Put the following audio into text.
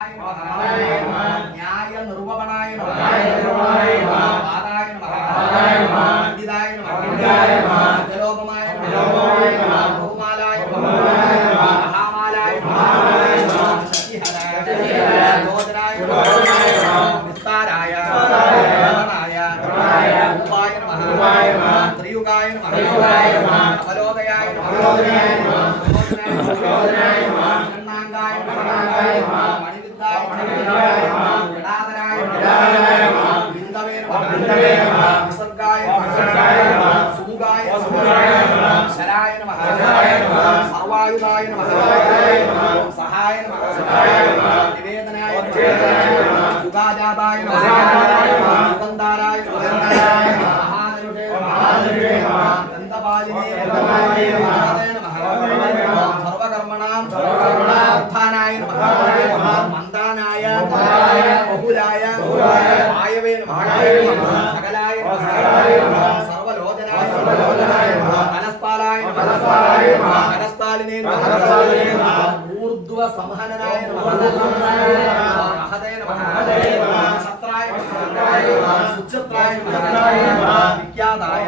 न्याय निरूपणाय नमः आदाय नमः पंडिताय नमः जलोपमाय नमः भूमालाय नमः महामालाय नमः शशिहराय गोदराय नमः विस्ताराय रमणाय रूपाय नमः त्रियुगाय नमः अवलोदयाय नमः प्रचोदनाय नमः गन्नांगाय नमः सर्वायुधाय नमः सहाय नमः निवेदनाय नमः सुगाजाताय नमः सुगंधाराय नमः महादरुषे नमः गंधपालिने नमः सर्वकर्मणां उत्थानाय नमः मंदानाय बहुलाय आयवे नमः सकलाय नमः सर्वलोचनाय कलस्पालाय नमः कलस्पालिने नमः ऊर्ध्व संहननाय नमः महदे नमः शत्राय नमः सुच्छत्राय नमः विख्याताय